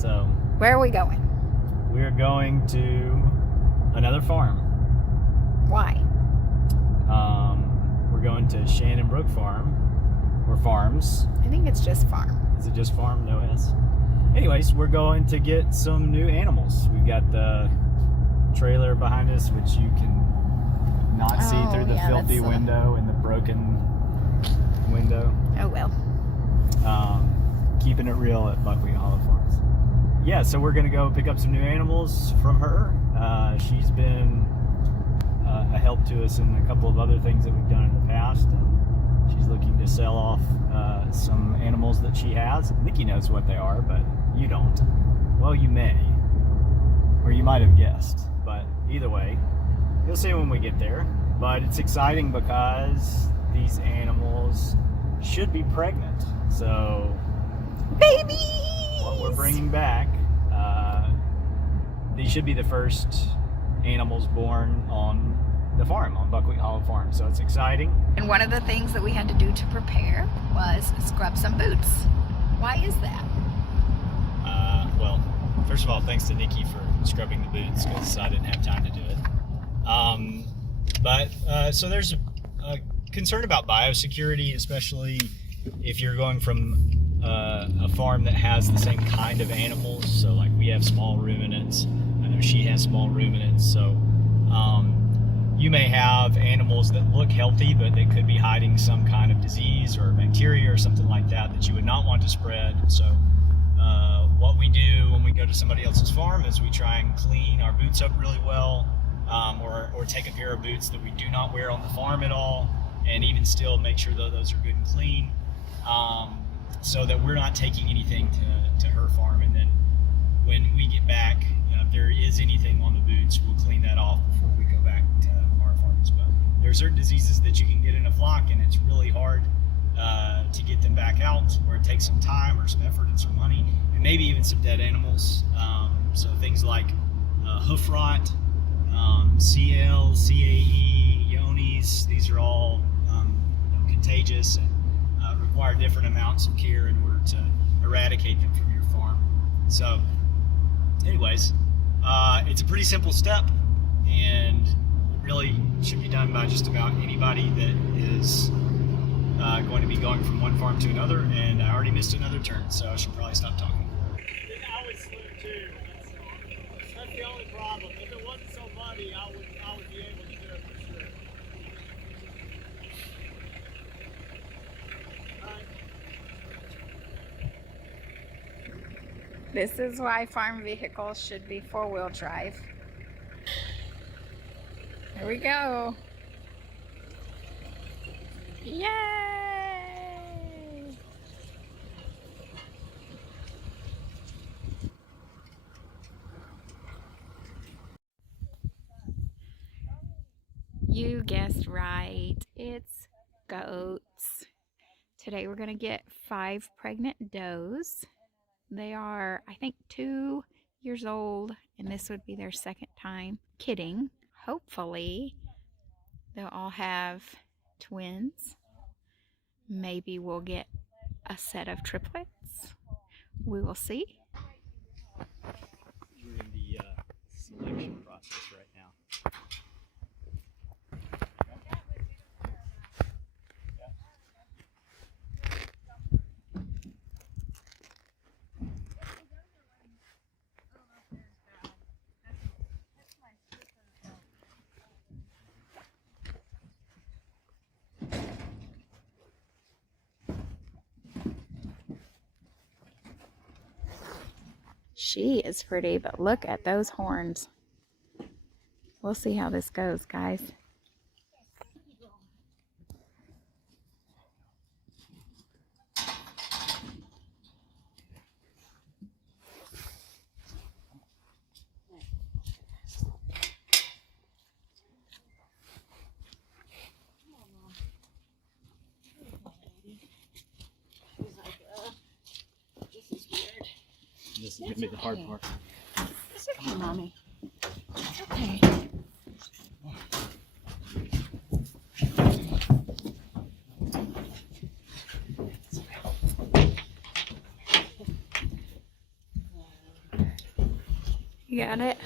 So where are we going? we're going to another farm. Why? We're going to Shannon Brook Farm, or Farms. I think it's just farm. Is it just farm? No S. Anyways, we're going to get some new animals. We've got the trailer behind us, which you can not see through the filthy window and the broken window. Oh well. Keeping it real at Buckwheat Hollow Farms. Yeah, so we're gonna go pick up some new animals from her. She's been a help to us in a couple of other things that we've done in the past, and she's looking to sell off some animals that she has. Nikki knows what they are, but you don't. Well, you may, or you might have guessed, but either way, you'll see when we get there. But it's exciting because these animals should be pregnant. So babies! What we're bringing back, these should be the first animals born on the farm, on Buckwheat Hollow Farm. So it's exciting. And one of the things that we had to do to prepare was scrub some boots. Why is that? Well, first of all, thanks to Nikki for scrubbing the boots, because I didn't have time to do it. So there's a concern about biosecurity, especially if you're going from a farm that has the same kind of animals. So like we have small ruminants, I know she has small ruminants, so you may have animals that look healthy, but they could be hiding some kind of disease or bacteria or something like that that you would not want to spread. So what we do when we go to somebody else's farm is we try and clean our boots up really well, or take a pair of boots that we do not wear on the farm at all, and even still make sure that those are good and clean, so that we're not taking anything to her farm. And then when we get back, if there is anything on the boots, we'll clean that off before we go back to our farm as well. There are certain diseases that you can get in a flock, and it's really hard to get them back out, or it takes some time or some effort and some money, and maybe even some dead animals. So things like hoof rot, CL, CAE, Yonis, these are all contagious and require different amounts of care in order to eradicate them from your farm. So anyways, it's a pretty simple step, and it really should be done by just about anybody that is going to be going from one farm to another. And I already missed another turn, so I should probably stop talking. I would slow too. That's the only problem. If it wasn't so muddy, I would be able to do it for sure. This is why farm vehicles should be four-wheel drive. Here we go. Yay! You guessed right. It's goats. Today we're going to get 5 pregnant does. They are, I think, 2 years old, and this would be their second time kidding. Hopefully, they'll all have twins. Maybe we'll get a set of triplets. We will see. We're in the selection process right now. She is pretty, but look at those horns. We'll see how this goes, guys. This is going to be the hard part. It's okay, Mommy. It's okay. You got it?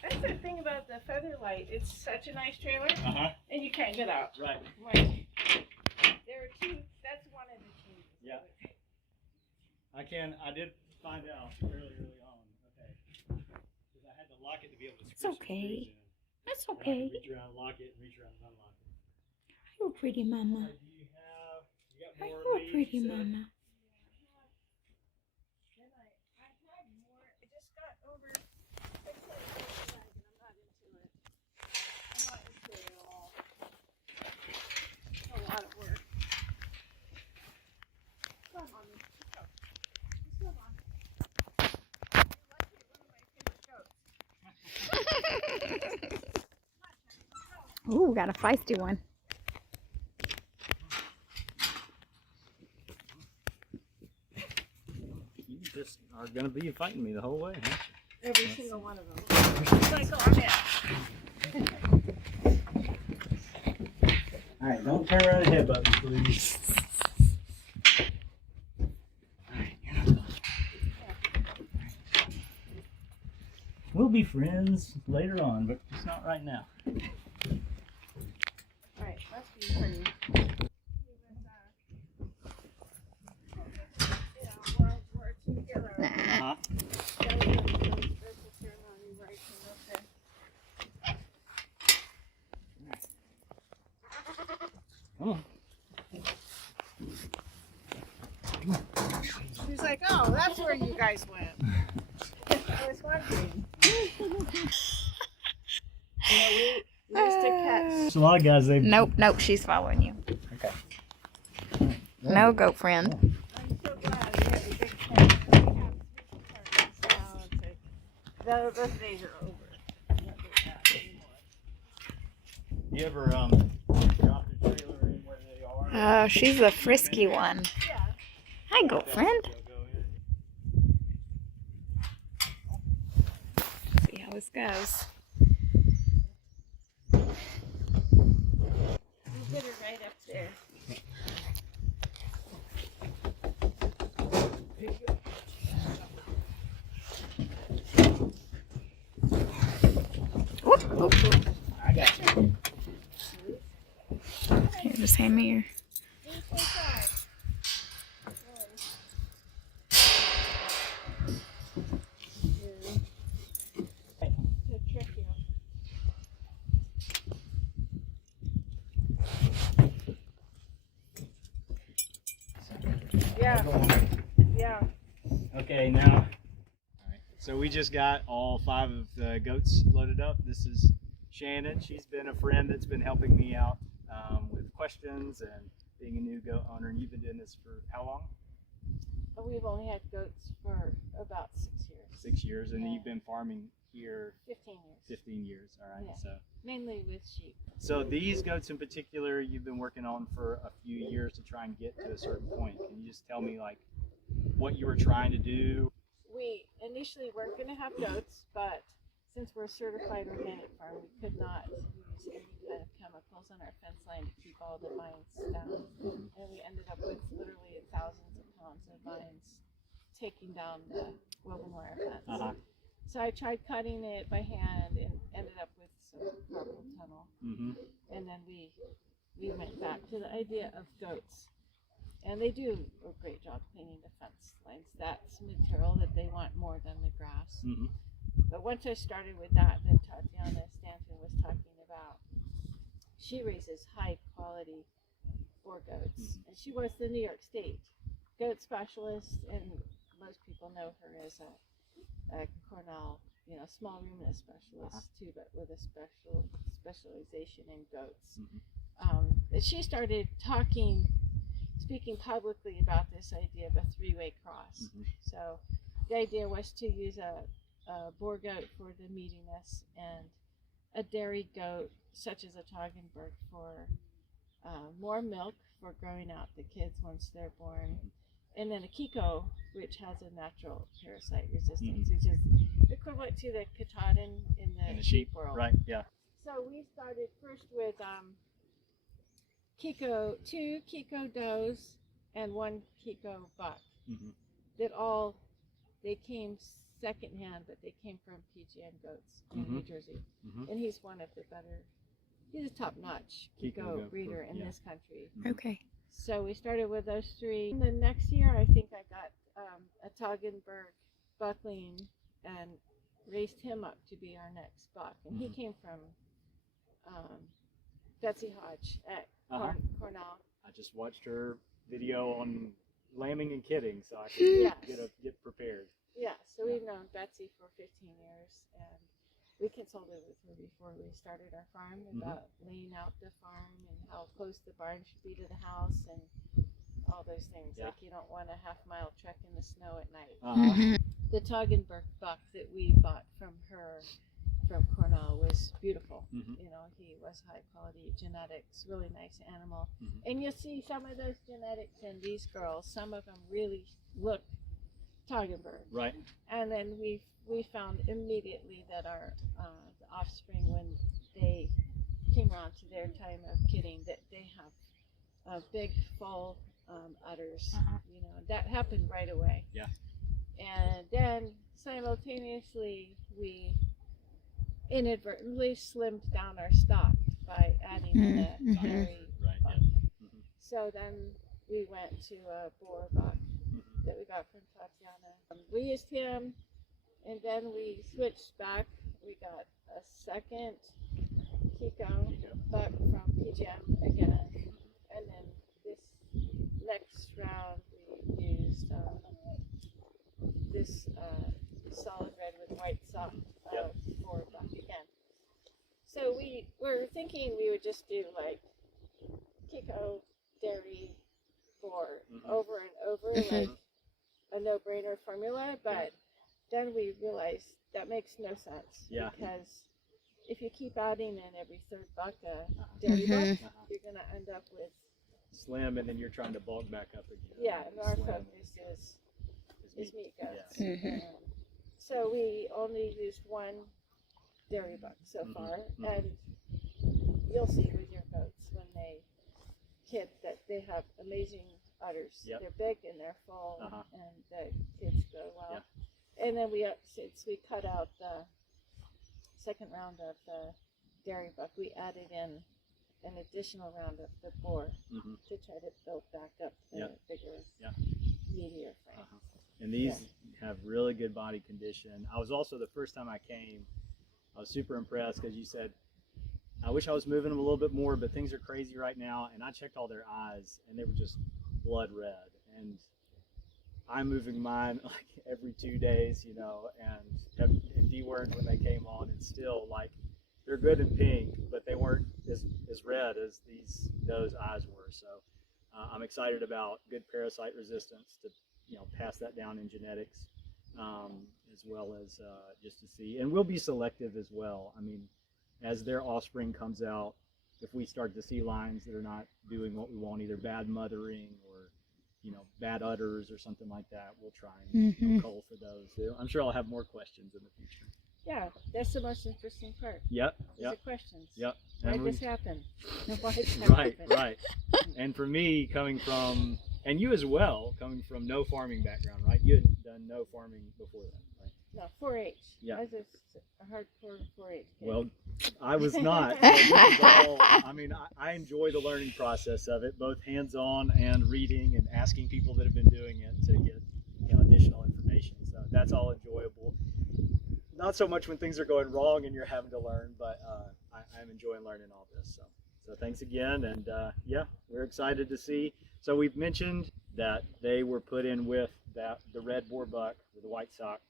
That's the thing about the Featherlight. It's such a nice trailer, Uh-huh. and you can't get out. Right. Like, there are two. That's one of the changes. Yeah. I did find out fairly early on. Okay. Because I had to lock it to be able to It's screw some okay. screws in. That's And I okay. could reach around, lock it, and reach around and unlock it. You're pretty mama. Do you got more You're leads, pretty you said? mama. Then I had more. I just got over. I said Featherlight, and I'm not into it. I'm not into it at all. It's a lot of work. Come on, Mommy. Let's go. Let's go, Mom. You like it? One of my favorite goats. Ooh, got a feisty one. You just are going to be fighting me the whole way, huh? Every single one of them. It's like, oh, yeah. All right, don't turn around and headbutt me, please. All right, we'll be friends later on, but just not right now. Alright, must be pretty. We're together. Uh-huh. Come on. She's like, oh, that's where you guys went. I was wondering. We used to catch. There's a lot of guys, they... Nope, she's following you. Okay. No, goat friend. I'm so glad we have a big tent. We have 3 compartments now. Those days are over. We don't do that anymore. You ever drop the trailer in where they are? Oh, she's a frisky one. Yeah. Hi, goat friend. See how this goes. We get her right up there. Whoop, whoop, whoop. I got you. Here, just hand me your. Yeah. Yeah. Okay, now. All right. So we just got all 5 of the goats loaded up. This is Shannon. She's been a friend that's been helping me out with questions and being a new goat owner. And you've been doing this for how long? We've only had goats for about 6 years. 6 years, and Yeah. you've been farming here 15 years. 15 years. All right. Yeah. So. Mainly with sheep. So these goats in particular, you've been working on for a few years to try and get to a certain point. Can you just tell me like what you were trying to do? We initially weren't going to have goats, but since we're a certified organic farm, we could not use any kind of chemicals on our fence line to keep all the vines down. And we ended up with literally thousands of pounds of vines taking down the woven wire fence. Uh-huh. So I tried cutting it by hand and ended up with some carpal tunnel. Mm-hmm. And then we went back to the idea of goats. And they do a great job cleaning the fence lines. That's material that they want more than the grass. Mm-hmm. But once I started with that, then Tatiana Stanton was talking about, she raises high quality boar goats. And she was the New York State goat specialist, and most people know her as a Cornell, small ruminant specialist too, but with a specialization in goats. But she started speaking publicly about this idea of a 3-way cross. Mm-hmm. So the idea was to use a boar goat for the meatiness and a dairy goat, such as a Toggenburg, for more milk for growing out the kids once they're born. And then a Kiko, which has a natural parasite resistance, which is equivalent to the Katahdin in the sheep world. Right, yeah. So we started first with 2 Kiko does and 1 Kiko buck. Mhm. that they came secondhand, but they came from PGN goats in New Jersey. Mhm. And he's one of the better, he's a top-notch goat breeder in this country. Okay. So we started with those 3. And the next year, I think I got a Toggenburg buckling and raised him up to be our next buck. And he came from Betsy Hodge at Cornell. I just watched her video on lambing and kidding, so I could get prepared. Yeah, so we've known Betsy for 15 years, and we consulted with her before we started our farm about laying out the farm and how close the barn should be to the house and all those things. Like you don't want a half-mile trek in the snow at night. The Toggenburg buck that we bought from her from Cornell was beautiful. You know, he was high-quality genetics, really nice animal. And you'll see some of those genetics in these girls. Some of them really look Toggenburg. Right. And then we found immediately that our the offspring, when they came around to their time of kidding, that they have big full udders. You know, that happened right away. Yeah. And then simultaneously we inadvertently slimmed down our stock by adding in a dairy buck. So then we went to a boar buck that we got from Tatiana. We used him, and then we switched back. We got a second Kiko buck from PGM again, and then this next round we used this solid red with white sock boar buck again. So we were thinking we would just do like Kiko, dairy, boar over and over, like a no-brainer formula, but then we realized that makes no sense. Because if you keep adding in every third buck a dairy buck, you're going to end up with slim, and then you're trying to bulk back up again. Yeah, and our focus is meat goats. So we only used one dairy buck so far, and you'll see with your goats when they kid that they have amazing udders. They're big and they're full, and the kids go well. And then since we cut out the second round of the dairy buck, we added in an additional round of the boar to try to build back up the bigger, meatier frame. And these have really good body condition. I was also, the first time I came, I was super impressed because you said, I wish I was moving them a little bit more, but things are crazy right now. And I checked all their eyes, and they were just blood red. And I'm moving mine like every 2 days, you know, and dewormed when they came on, and still, like, they're good in pink, but they weren't as red as those eyes were. So I'm excited about good parasite resistance to, you know, pass that down in genetics, as well as just to see. And we'll be selective as well. I mean, as their offspring comes out, if we start to see lines that are not doing what we want, either bad mothering or, you know, bad udders or something like that, we'll try and cull for those too. I'm sure I'll have more questions in the future. Yeah, that's the most interesting part. Yep. The questions. Yep. Why did this happen? Why did that happen? Right. And for me, coming from, and you as well, coming from no farming background, right? You had done no farming before that, right? No, 4-H. Yeah. I was a hardcore 4-H kid. Well, I was not. So this is all, I mean, I enjoy the learning process of it, both hands-on and reading and asking people that have been doing it to get, you know, additional information. So that's all enjoyable. Not so much when things are going wrong and you're having to learn, but I'm enjoying learning all this. So thanks again, and yeah, we're excited to see. So we've mentioned that they were put in with the red boar buck with the white sock.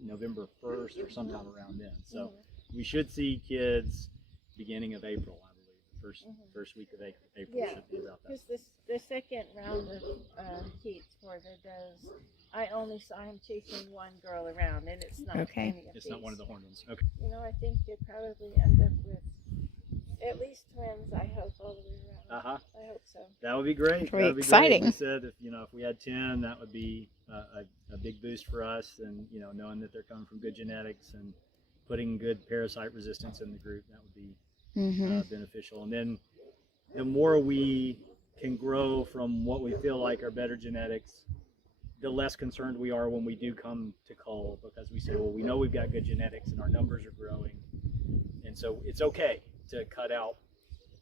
November 1st or sometime around then. So we should see kids beginning of April, I believe. First week of April should be about that. Because the second round of heats for the does, I only saw him chasing one girl around, and it's not any of It's these. not one of the horned ones. Okay. You know, I think they probably end up with at least twins, I hope, all the way around. I hope so. That would be great. Very that would be exciting. Great. We said if we had 10, that would be a big boost for us, and knowing that they're coming from good genetics and putting good parasite resistance in the group, that would be beneficial. And then the more we can grow from what we feel like are better genetics, the less concerned we are when we do come to cull, because we say, well, we know we've got good genetics and our numbers are growing. And so it's okay to cut out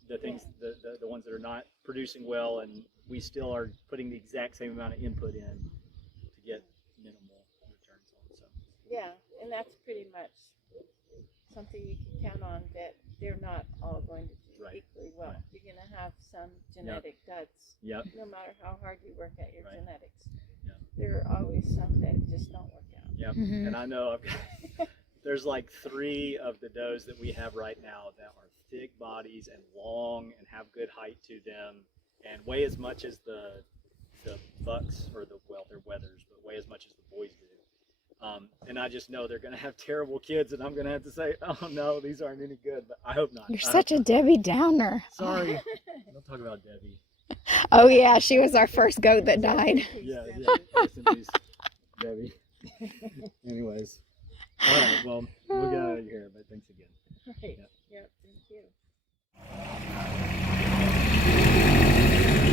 the things, the ones that are not producing well, and we still are putting the exact same amount of input in to get minimal returns on. So Yeah, and that's pretty much something you can count on, that they're not all going to do Right. equally well. Right. You're going to have some genetic duds, Yep. no matter how hard you work at your Right. genetics. Yep. There are always some that just don't work out. Yep. Mhm. And I know I've got, there's like 3 of the does that we have right now that are thick bodies and long and have good height to them and weigh as much as the bucks, or they're wethers, but weigh as much as the boys do. And I just know they're going to have terrible kids, and I'm going to have to say, oh no, these aren't any good, but I hope not. You're I such a hope Debbie Downer. not. Sorry. Don't talk about Debbie. Oh yeah, she was our first goat that died. Yeah, listen to these, Debbie. Anyways. All right, well, we'll get out of here, but thanks again. Right. Yep. Yep, thank you.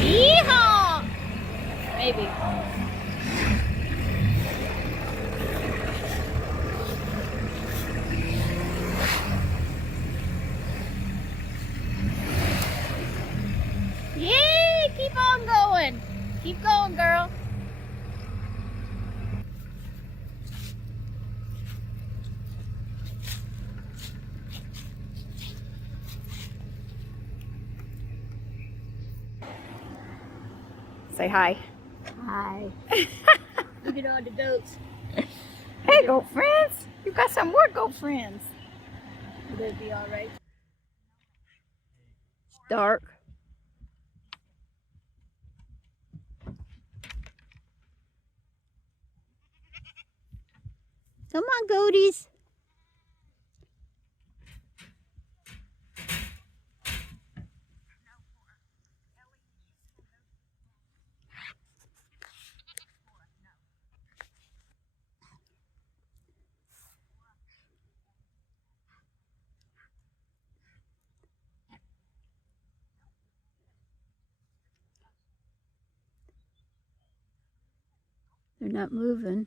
Yeehaw! Maybe. Yay! Keep on going. Keep going, girl. Say hi. Hi. Look at all the goats. Hey, goat friends. You got some more goat friends. Will they be all right? Dark. Come on, goaties. They're not moving.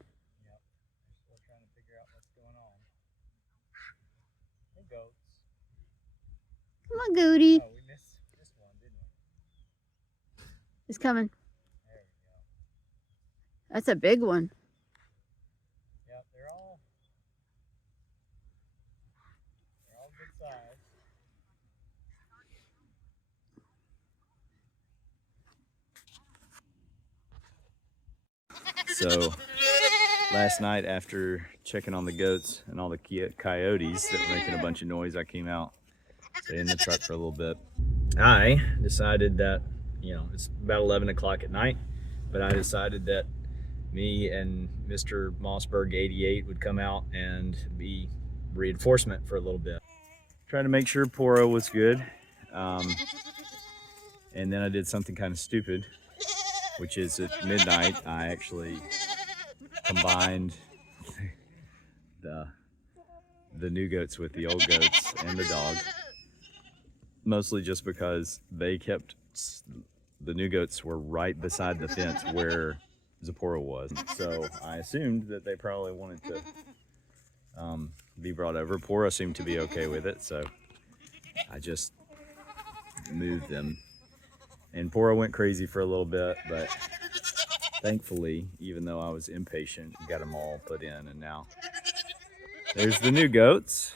Yep. We're still trying to figure out what's going on. Hey, goats. Come on, goatie. Oh, we missed this one, didn't we? It's coming. There we go. That's a big one. Yep, they're all good size. So last night, after checking on the goats and all the coyotes that were making a bunch of noise, I came out, stayed in the truck for a little bit. I decided that, it's about 11 o'clock at night, but I decided that me and Mr. Mossberg 88 would come out and be reinforcement for a little bit. Trying to make sure Poro was good. And then I did something kind of stupid, which is at midnight, I actually combined the new goats with the old goats and the dog. Mostly just because the new goats were right beside the fence where Zipporah was. So I assumed that they probably wanted to be brought over. Poro seemed to be okay with it, so I just moved them. And Poro went crazy for a little bit, but thankfully, even though I was impatient, got them all put in, and now there's the new goats.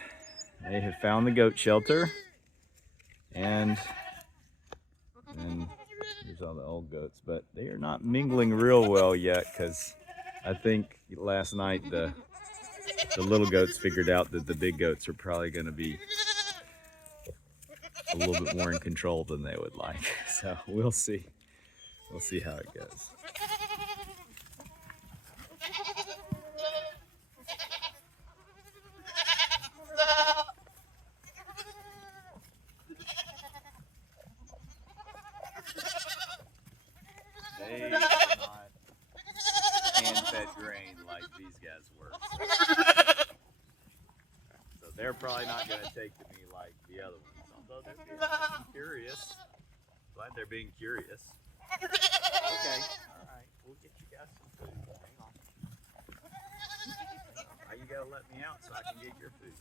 They have found the goat shelter, and here's all the old goats, but they are not mingling real well yet, because I think last night the little goats figured out that the big goats are probably going to be a little bit more in control than they would like. So we'll see. We'll see how it goes. They are not hand-fed grain like these guys were. So they're probably not going to take to me like the other ones, although they're curious. glad they're being curious. Okay, all right. We'll get you guys some food. Hang on. Now you gotta let me out so I can get your food.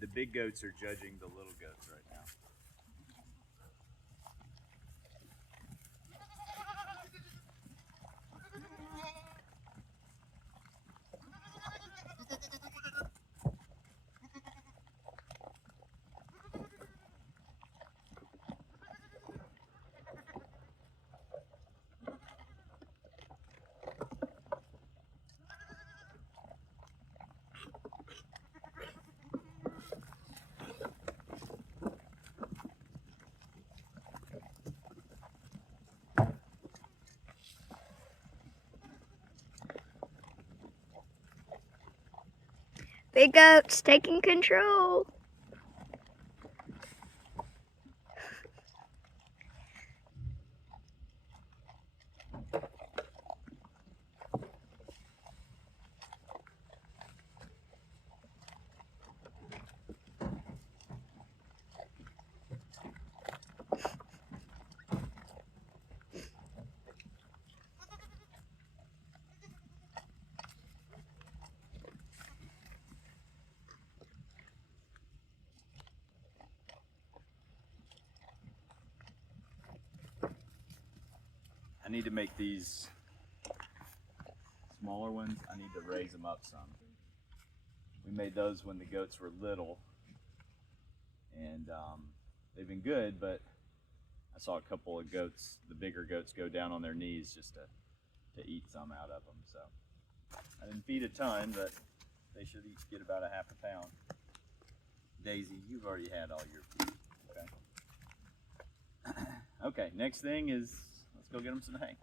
The big goats are judging the little goats right now. Big goats taking control. I need to make these smaller ones. I need to raise them up some. We made those when the goats were little, and they've been good, but I saw a couple of goats, the bigger goats, go down on their knees just to eat some out of them. So I didn't feed a ton, but they should each get about a half a pound. Daisy, you've already had all your food. Okay. Okay, next thing is let's go get them some hay.